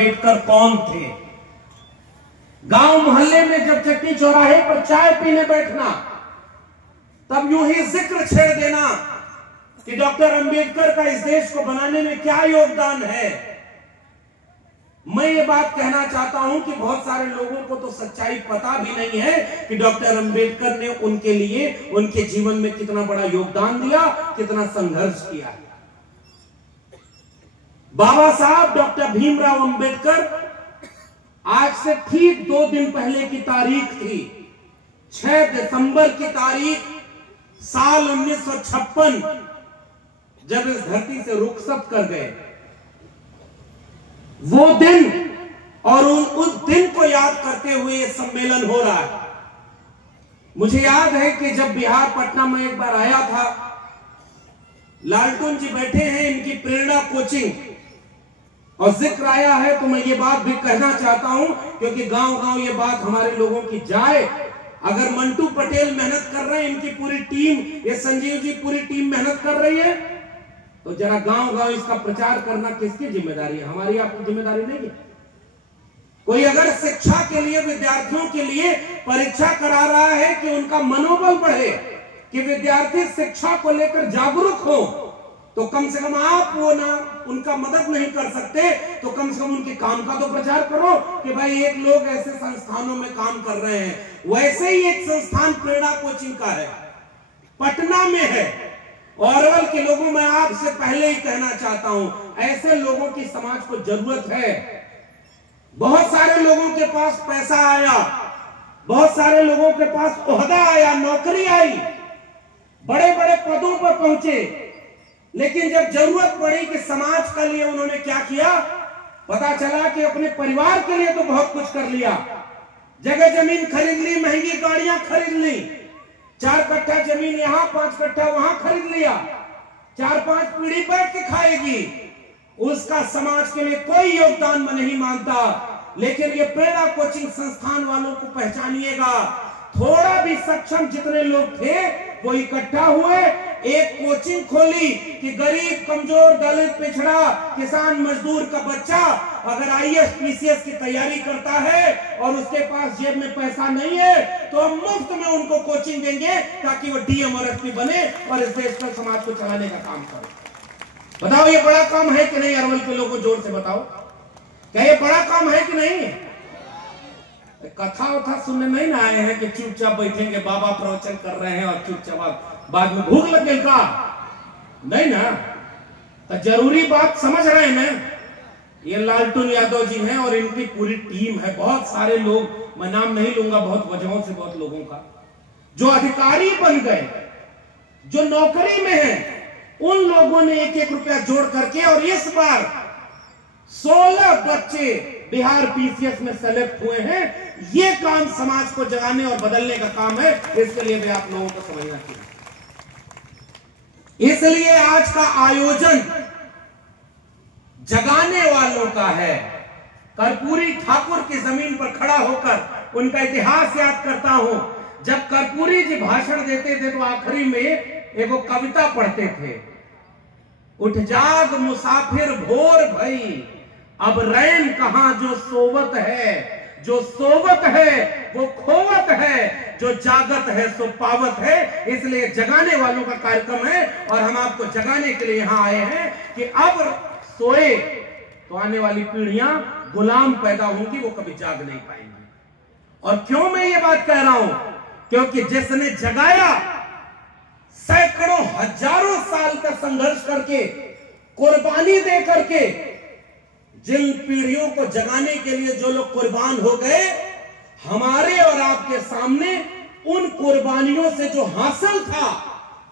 अंबेडकर कौन थे। गांव मोहल्ले में जब चट्टी चौराहे पर चाय पीने बैठना, तब यूं ही जिक्र छेड़ देना कि डॉक्टर अंबेडकर का इस देश को बनाने में क्या योगदान है। मैं ये बात कहना चाहता हूं कि बहुत सारे लोगों को तो सच्चाई पता भी नहीं है कि डॉक्टर अंबेडकर ने उनके लिए, उनके जीवन में कितना बड़ा योगदान दिया, कितना संघर्ष किया। बाबा साहब डॉक्टर भीमराव अंबेडकर, आज से ठीक 2 दिन पहले की तारीख थी, 6 दिसंबर की तारीख, साल 1956, जब इस धरती से रुखसत कर गए। वो दिन और उस दिन को याद करते हुए ये सम्मेलन हो रहा है। मुझे याद है कि जब बिहार पटना में एक बार आया था, लालटून जी बैठे हैं, इनकी प्रेरणा कोचिंग, और जिक्र आया है, तो मैं ये बात भी कहना चाहता हूं, क्योंकि गांव-गांव ये बात हमारे लोगों की जाए। अगर मंटू पटेल मेहनत कर रहे हैं, इनकी पूरी टीम, ये संजीव जी पूरी टीम मेहनत कर रही है, तो जरा गांव-गांव इसका प्रचार करना किसकी जिम्मेदारी है? हमारी, आपकी जिम्मेदारी नहीं है। कोई अगर शिक्षा के लिए, विद्यार्थियों के लिए परीक्षा करा रहा है कि उनका मनोबल बढ़े, कि विद्यार्थी शिक्षा को लेकर जागरूक हो, तो कम से कम आप वो ना उनका मदद नहीं कर सकते, तो कम से कम उनके काम का तो प्रचार करो कि भाई एक लोग ऐसे संस्थानों में काम कर रहे हैं। वैसे ही एक संस्थान प्रेरणा कोचिंग का है, पटना में है। औरवल के लोगों में आपसे पहले ही कहना चाहता हूं, ऐसे लोगों की समाज को जरूरत है। बहुत सारे लोगों के पास पैसा आया, बहुत सारे लोगों के पास ओहदा आया, नौकरी आई, बड़े बड़े पदों पर पहुंचे, लेकिन जब जरूरत पड़ी कि समाज के लिए उन्होंने क्या किया, पता चला कि अपने परिवार के लिए तो बहुत कुछ कर लिया। जगह जमीन खरीद ली, महंगी गाड़ियां खरीद ली, 4 कट्ठा जमीन यहां, 5 कट्ठा वहां खरीद लिया, 4-5 पीढ़ी बैठ के खाएगी। उसका समाज के लिए कोई योगदान में नहीं मानता। लेकिन ये प्रेरणा कोचिंग संस्थान वालों को पहचानिएगा, थोड़ा भी सक्षम जितने लोग थे वो इकट्ठा हुए, एक कोचिंग खोली कि गरीब, कमजोर, दलित, पिछड़ा, किसान, मजदूर का बच्चा अगर आईएएस पीसीएस की तैयारी करता है और उसके पास जेब में पैसा नहीं है, तो हम मुफ्त में उनको कोचिंग देंगे ताकि वो डीएम और एसपी बने और इस देश में समाज को चलाने का काम करे। बताओ ये बड़ा काम है कि नहीं? अरवल के लोगों को जोर से बताओ, क्या ये बड़ा काम है कि नहीं? कथा उथा सुनने नहीं ना आए हैं कि चुपचाप बैठेंगे, बाबा प्रवचन कर रहे हैं और चुपचाप बाद में भूख लग गई का? नहीं ना, तो जरूरी बात समझ रहे हैं ना। ये लालटून यादव जी हैं और इनकी पूरी टीम है, बहुत सारे लोग, मैं नाम नहीं लूंगा, बहुत वजहों से बहुत लोगों का, जो अधिकारी बन गए, जो नौकरी में हैं, उन लोगों ने 1-1 रुपया जोड़ करके, और इस बार 16 बच्चे बिहार पीसीएस में सेलेक्ट हुए हैं। ये काम समाज को जगाने और बदलने का काम है, इसके लिए भी आप लोगों को समझना चाहिए। इसलिए आज का आयोजन जगाने वालों का है। कर्पूरी ठाकुर की जमीन पर खड़ा होकर उनका इतिहास याद करता हूं। जब कर्पूरी जी भाषण देते थे तो आखिरी में एक कविता पढ़ते थे, उठ जाग मुसाफिर भोर भई, अब रैन कहां जो सोवत है, जो सोवत है वो खोवत है, जो जागत है सो पावत है। इसलिए जगाने वालों का कार्यक्रम है और हम आपको जगाने के लिए यहां आए हैं कि अब सोए तो आने वाली पीढ़ियां गुलाम पैदा होंगी, वो कभी जाग नहीं पाएंगी। और क्यों मैं ये बात कह रहा हूं? क्योंकि जिसने जगाया, सैकड़ों हजारों साल का संघर्ष करके, कुर्बानी दे करके, जिन पीढ़ियों को जगाने के लिए जो लोग कुर्बान हो गए, हमारे और आपके सामने उन कुर्बानियों से जो हासिल था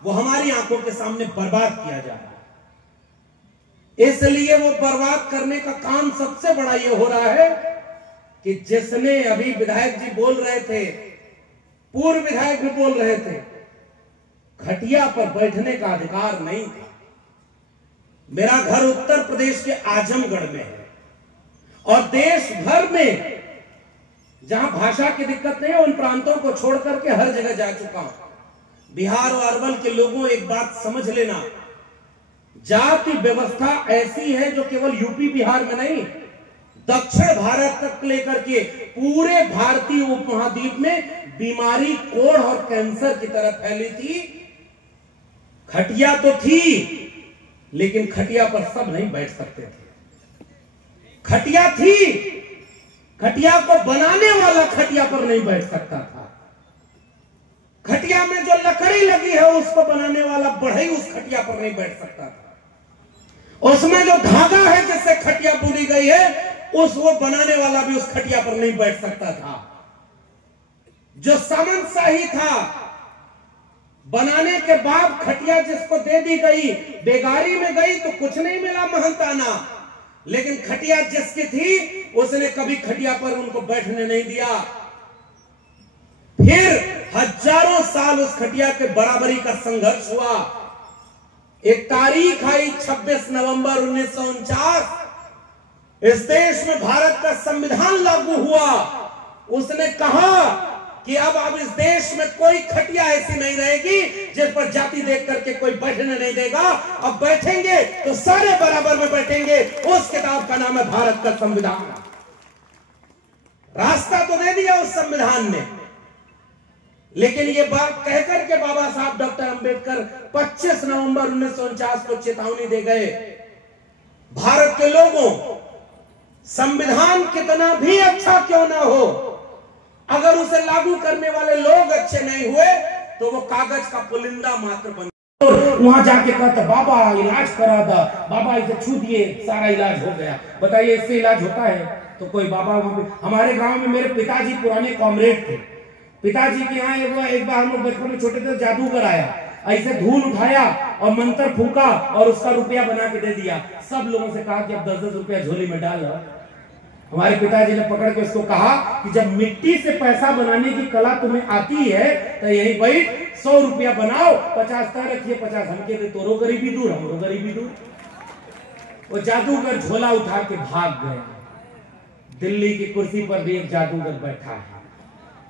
वो हमारी आंखों के सामने बर्बाद किया जा रहा है। इसलिए वो बर्बाद करने का काम सबसे बड़ा ये हो रहा है कि जिसने, अभी विधायक जी बोल रहे थे, पूर्व विधायक भी बोल रहे थे, खटिया पर बैठने का अधिकार नहीं था। मेरा घर उत्तर प्रदेश के आजमगढ़ में है और देश भर में जहां भाषा की दिक्कत नहीं है, उन प्रांतों को छोड़ करके हर जगह जा चुका हूं। बिहार और अरवल के लोगों, एक बात समझ लेना, जाति व्यवस्था ऐसी है जो केवल यूपी बिहार में नहीं, दक्षिण भारत तक लेकर के पूरे भारतीय उपमहाद्वीप में बीमारी कोढ़ और कैंसर की तरह फैली थी। खटिया तो थी, लेकिन खटिया पर सब नहीं बैठ सकते थे। खटिया थी, खटिया को बनाने वाला खटिया पर नहीं बैठ सकता था। खटिया में जो लकड़ी लगी है उसको बनाने वाला बढ़ई उस खटिया पर नहीं बैठ सकता था। उसमें जो धागा है जिससे खटिया बुनी गई है उस वो बनाने वाला भी उस खटिया पर नहीं बैठ सकता था। जो सामंतशाही था, बनाने के बाद खटिया जिसको दे दी गई, बेगारी में गई तो कुछ नहीं मिला महंताना, लेकिन खटिया जिसकी थी उसने कभी खटिया पर उनको बैठने नहीं दिया। फिर हजारों साल उस खटिया के बराबरी का संघर्ष हुआ। एक तारीख आई 26 नवंबर 1949, इस देश में भारत का संविधान लागू हुआ। उसने कहा कि अब इस देश में कोई खटिया ऐसी नहीं रहेगी जिस पर जाति देख करके कोई बैठने नहीं देगा। अब बैठेंगे तो सारे बराबर में बैठेंगे। उस किताब का नाम है भारत का संविधान। रास्ता तो दे दिया उस संविधान ने, लेकिन ये बात कहकर के बाबा साहब डॉक्टर अंबेडकर 25 नवंबर 1949 को चेतावनी दे गए, भारत के लोगों, संविधान कितना भी अच्छा क्यों ना हो, अगर उसे लागू करने वाले लोग अच्छे नहीं हुए तो वो कागज का पुलिंदा मात्र बन। वहां जाके कहता बाबा इलाज करा था, बाबा इसे छू दिए सारा इलाज हो गया। बताइए इससे इलाज होता है? तो कोई बाबा हमारे गांव में मेरे पिताजी पुराने कॉमरेड थे। पिताजी के यहाँ एक बार हम लोग बचपन में छोटे थे, जादूगर आया, ऐसे धूल उठाया और मंत्र फूका और उसका रुपया बना के दे दिया। सब लोगों से कहा कि अब 10-10 रुपया झोली में डाल। हमारे पिताजी ने पकड़ के उसको कहा कि जब मिट्टी से पैसा बनाने की कला तुम्हें आती है तो यही बैठ 100 रुपया बनाओ, 50 तय रखिए, 50 हमके दे, तोरो गरीबी दूर हमरो गरीबी दूर। वो जादूगर झोला उठा के भाग गया। दिल्ली की कुर्सी पर भी एक जादूगर बैठा है।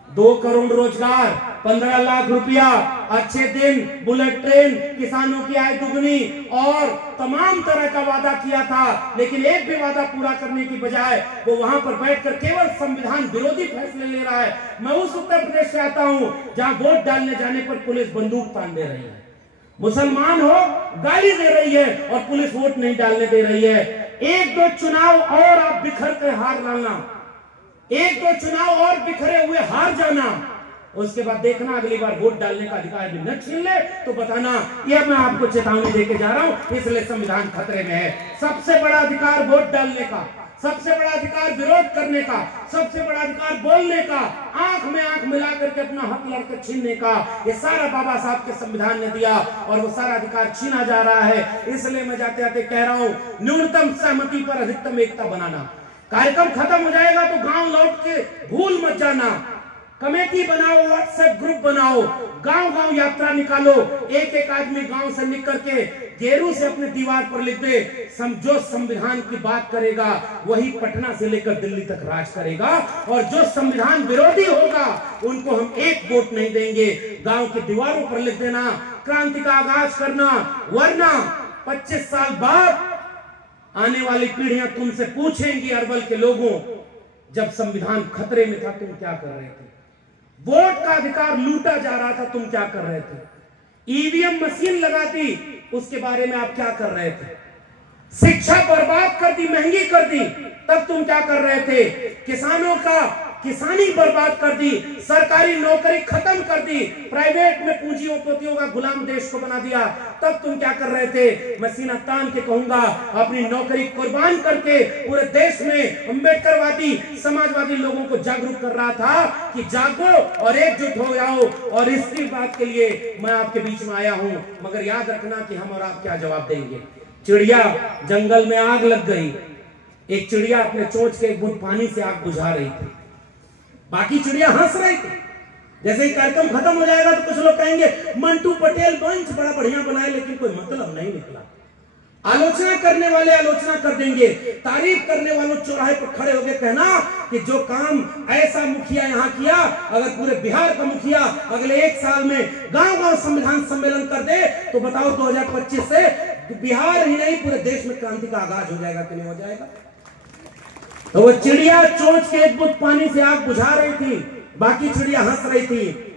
2 करोड़ रोजगार, 15 लाख रुपया, अच्छे दिन, बुलेट ट्रेन, किसानों की आय दुगनी और तमाम तरह का वादा किया था, लेकिन एक भी वादा पूरा करने की बजाय वो वहां पर बैठकर केवल संविधान विरोधी फैसले ले रहा है। मैं उस उत्तर प्रदेश से आता हूं जहां वोट डालने जाने पर पुलिस बंदूक तान दे रही है, मुसलमान हो गाली दे रही है और पुलिस वोट नहीं डालने दे रही है। 1-2 चुनाव और आप बिखर कर हार डालना, 1-2 चुनाव और बिखरे हुए हार जाना, उसके बाद देखना अगली बार वोट डालने का अधिकार भी न छीन ले तो बताना। यह मैं आपको चेतावनी देके जा रहा हूं, इसलिए संविधान खतरे में है। सबसे बड़ा अधिकार वोट डालने का, सबसे बड़ा अधिकार विरोध करने का, सबसे बड़ा अधिकार बोलने का, आंख में आंख मिला करके अपना हक लड़कर छीनने का, ये सारा बाबा साहब के संविधान ने दिया और वो सारा अधिकार छीना जा रहा है। इसलिए मैं जाते जाते कह रहा हूं, न्यूनतम सहमति पर अधिकतम एकता बनाना। कार्यक्रम खत्म हो जाएगा तो गांव लौट के भूल मत जाना, कमेटी बनाओ, व्हाट्सएप ग्रुप बनाओ, गांव गांव यात्रा निकालो। एक आदमी गांव से निकल के गेरू से अपने दीवार पर लिख दे, जो संविधान की बात करेगा वही पटना से लेकर दिल्ली तक राज करेगा, और जो संविधान विरोधी होगा उनको हम एक वोट नहीं देंगे। गांव की दीवारों पर लिख देना, क्रांति का आगाज करना, वरना 25 साल बाद आने वाली पीढ़ियां तुमसे पूछेंगी, अरवल के लोगों, जब संविधान खतरे में था तुम क्या कर रहे थे? वोट का अधिकार लूटा जा रहा था, तुम क्या कर रहे थे? ईवीएम मशीन लगा दी, उसके बारे में आप क्या कर रहे थे? शिक्षा बर्बाद कर दी, महंगी कर दी, तब तुम क्या कर रहे थे? किसानों का किसानी बर्बाद कर दी, सरकारी नौकरी खत्म कर दी, प्राइवेट में पूंजीपतियों का गुलाम देश को बना दिया, तब तुम क्या कर रहे थे? मैं सीना तान के कहूंगा, अपनी नौकरी कुर्बान करके पूरे देश में अम्बेडकरवादी समाजवादी लोगों को जागरूक कर रहा था कि जागो और एकजुट हो जाओ। और इसकी बात के लिए मैं आपके बीच में आया हूं, मगर याद रखना कि हम और आप क्या जवाब देंगे। चिड़िया जंगल में आग लग गई, एक चिड़िया अपने चोंच के एक बूंद पानी से आग बुझा रही थी, बाकी चिड़िया हंस रही थी। जैसे ही कार्यक्रम खत्म हो जाएगा तो कुछ लोग कहेंगे मंटू पटेल मंच बड़ा बढ़िया बनाए, लेकिन कोई मतलब नहीं निकला। आलोचना करने वाले आलोचना कर देंगे, तारीफ करने वालों चौराहे पर खड़े होकर कहना कि जो काम ऐसा मुखिया यहाँ किया, अगर पूरे बिहार का मुखिया अगले 1 साल में गांव-गांव संविधान सम्मेलन कर दे तो बताओ 2025 से बिहार ही नहीं पूरे देश में क्रांति का आगाज हो जाएगा कि नहीं हो जाएगा? तो वो चिड़िया चोंच के एक बूंद पानी से आग बुझा रही थी, बाकी चिड़िया हंस रही थी।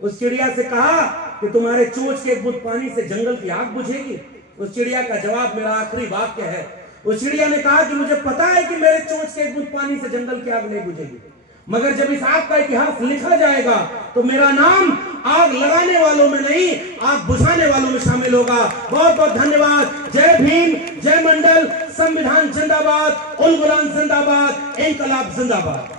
उस चिड़िया से कहा कि तुम्हारे चोंच के एक बूंद पानी से जंगल की आग बुझेगी? उस चिड़िया का जवाब मेरा आखिरी वाक्य है। उस चिड़िया ने कहा कि मुझे पता है कि मेरे चोंच के एक बूंद पानी से जंगल की आग नहीं बुझेगी, मगर जब इस आग का इतिहास लिखा जाएगा तो मेरा नाम आग लगाने वालों में नहीं, आग बुझाने वालों में शामिल होगा। बहुत बहुत धन्यवाद। जय भीम, जय मंडल, संविधान जिंदाबाद, उल गुलाम जिंदाबाद, इंकलाब जिंदाबाद।